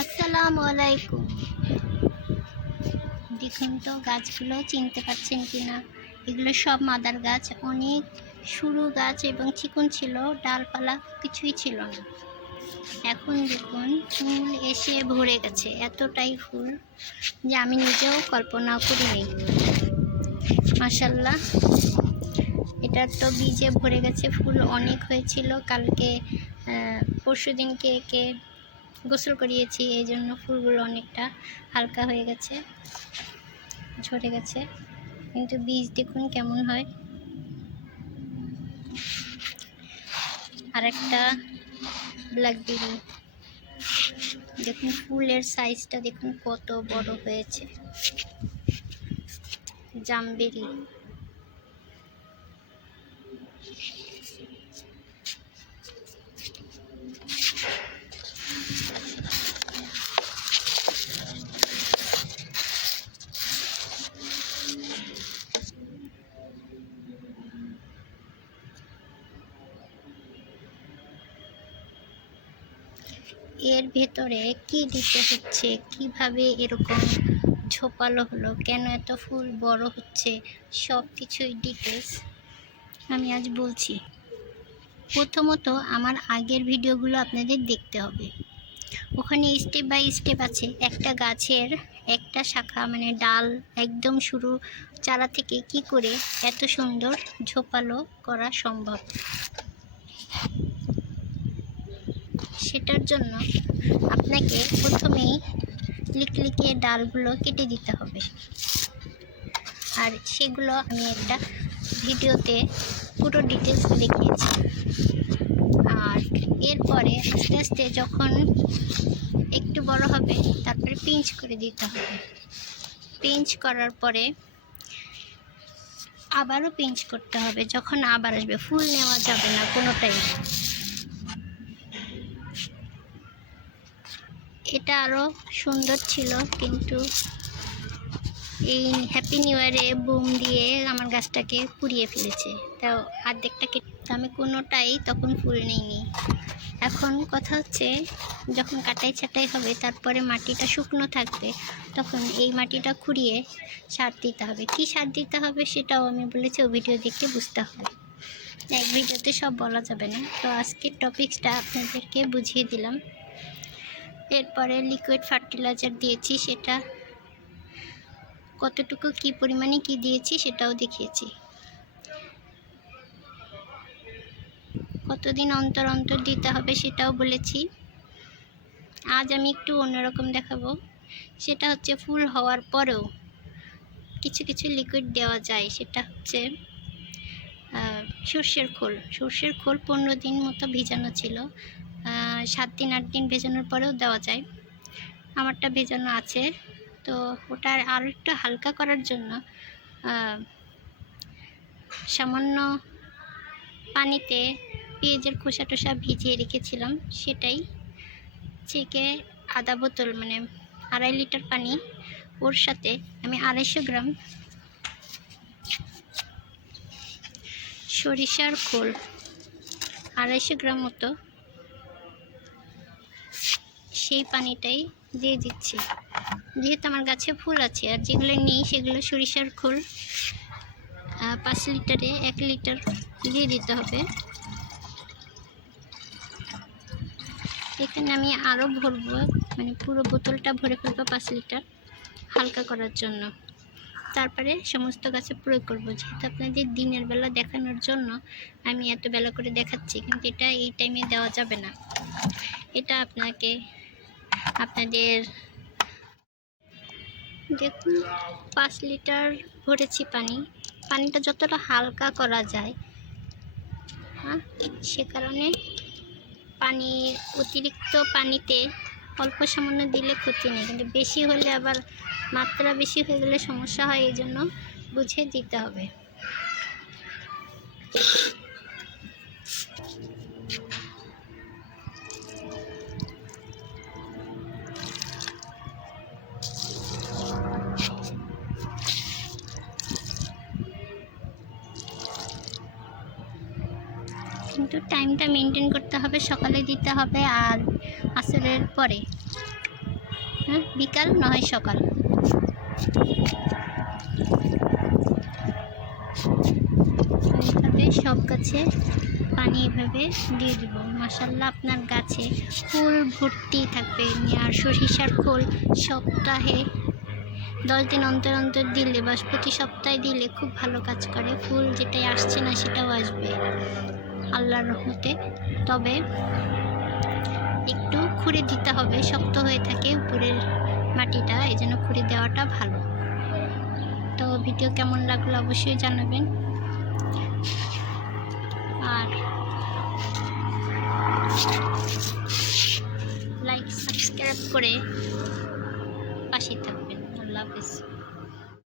আসসালামু আলাইকুম। দেখুন তো গাছগুলো চিনতে পারছেন কিনা। এগুলো সব মাদার গাছ, অনেক সরু গাছ এবং চিকন ছিল, ডালপালা কিছুই ছিল না। এখন দেখুন ফুল এসে ভরে গেছে, এতটাই ফুল যে আমি নিজেও কল্পনাও করিনি। মাশাআল্লাহ, এটা তো বীজে ভরে গেছে, ফুল অনেক হয়েছিল। কালকে পরশু দিনকে একে গোসল করিয়েছি, এই জন্য ফুলগুলো অনেকটা হালকা হয়ে গেছে, ঝরে গেছে। কিন্তু বীজ দেখুন কেমন হয়। আর একটা ব্ল্যাকবেরি দেখুন, ফুলের সাইজটা দেখুন কত বড় হয়েছে। জামবেরি, এর ভেতরে কি দিতে হচ্ছে, কিভাবে এরকম ঝোপালো হলো, কেন এত ফুল বড় হচ্ছে, সব কিছুই ডিটেলস আমি আজ বলছি। প্রথমত আমার আগের ভিডিওগুলো আপনাদের দেখতে হবে, ওখানে স্টেপ বাই স্টেপ আছে। একটা গাছের একটা শাখা মানে ডাল একদম শুরু চারা থেকে কি করে এত সুন্দর ঝোপালো করা সম্ভব, সেটার জন্য আপনাকে প্রথমেই লিকলিকে ডালগুলো কেটে দিতে হবে। আর সেগুলো আমি একটা ভিডিওতে পুরো ডিটেলস দেখিয়েছি। আর এরপরে আস্তে আস্তে যখন একটু বড় হবে তারপরে পিঞ্চ করে দিতে হবে। পিঞ্চ করার পরে আবারও পিঞ্চ করতে হবে, যখন আবার আসবে। ফুল নেওয়া যাবে না কোনোটাই। এটা আরও সুন্দর ছিল, কিন্তু এই হ্যাপি নিউ ইয়ারে বুম দিয়ে আমার গাছটাকে পুড়িয়ে ফেলেছে। তাও অর্ধেকটাকে আমি কোনোটাই তখন ফুল নিইনি। এখন কথা হচ্ছে, যখন কাটাই ছাটাই হবে তারপরে মাটিটা শুকনো থাকবে, তখন এই মাটিটা খুঁড়িয়ে সার দিতে হবে। কি সার দিতে হবে সেটাও আমি বলেছি, ও ভিডিও দেখে বুঝতে হবে, এক ভিডিওতে সব বলা যাবে না। তো আজকের টপিকসটা আপনাদেরকে বুঝিয়ে দিলাম। এরপরে লিকুইড ফার্টিলাইজার দিয়েছি, সেটা কতটুকু কি পরিমাণে কি দিয়েছি সেটাও দেখিয়েছি। কতদিন অন্তর অন্তর দিতে হবে সেটাও বলেছি। আজ আমি একটু অন্যরকম দেখাবো, সেটা হচ্ছে ফুল হওয়ার পরেও কিছু কিছু লিকুইড দেওয়া যায়। সেটা হচ্ছে সর্ষের খোল। সর্ষের খোল 15 দিন মতো ভেজানো ছিল, 7 দিন 8 দিন ভেজানোর পরেও দেওয়া যায়। আমারটা ভেজানো আছে, তো ওটা আরও একটু হালকা করার জন্য সামান্য পানিতে পেঁয়াজের খোসা টোসা ভিজিয়ে রেখেছিলাম, সেটাই ছেঁকে আধা বোতল মানে 2.5 লিটার পানি, ওর সাথে আমি 250 গ্রাম সরিষার খোল, 250 গ্রাম মতো, সেই পানিটাই দিয়ে দিচ্ছি। যেহেতু আমার গাছে ফুল আছে, আর যেগুলো নেই সেগুলো সরিষার খোল 5 লিটারে 1 লিটার দিয়ে দিতে হবে। এখানে আমি আরও ভরবো, মানে পুরো বোতলটা ভরে ফেলবো 5 লিটার, হালকা করার জন্য। তারপরে সমস্ত গাছে প্রয়োগ করবো। যেহেতু আপনাদের দিনের বেলা দেখানোর জন্য আমি এত বেলা করে দেখাচ্ছি, কিন্তু এটা এই টাইমে দেওয়া যাবে না। এটা আপনাদের দেখুন 5 লিটার ভরেছি পানিটা যতটা হালকা করা যায়, হ্যাঁ, সে কারণে অতিরিক্ত পানিতে অল্প সামান্য দিলে ক্ষতি নেই, কিন্তু বেশি হলে আবার মাত্রা বেশি হয়ে গেলে সমস্যা হয়, এই জন্য বুঝে দিতে হবে। কিন্তু টাইমটা মেনটেন করতে হবে, সকালে দিতে হবে আর আসলে দুপুরের পরে, হ্যাঁ, বিকাল না হয় সকাল। এইভাবে সব গাছে পানি এভাবে দিয়ে দেব। মাশাআল্লাহ আপনার গাছে ফুল ভর্তি থাকবে। আর সরিষার খোল সপ্তাহে 10 দিন অন্তর অন্তর দিলে বা প্রতি সপ্তাহে দিলে খুব ভালো কাজ করে। ফুল যেটাই আসছে না সেটাও আসবে আল্লাহর রহমতে। তবে একটু খুঁড়ে দিতে হবে, শক্ত হয়ে থাকে উপরের মাটিটা, এই জন্য খুঁড়ে দেওয়াটা ভালো। তো ভিডিও কেমন লাগলো অবশ্যই জানাবেন, আর লাইক সাবস্ক্রাইব করে পাশে থাকবেন। আল্লাহ হাফেজ।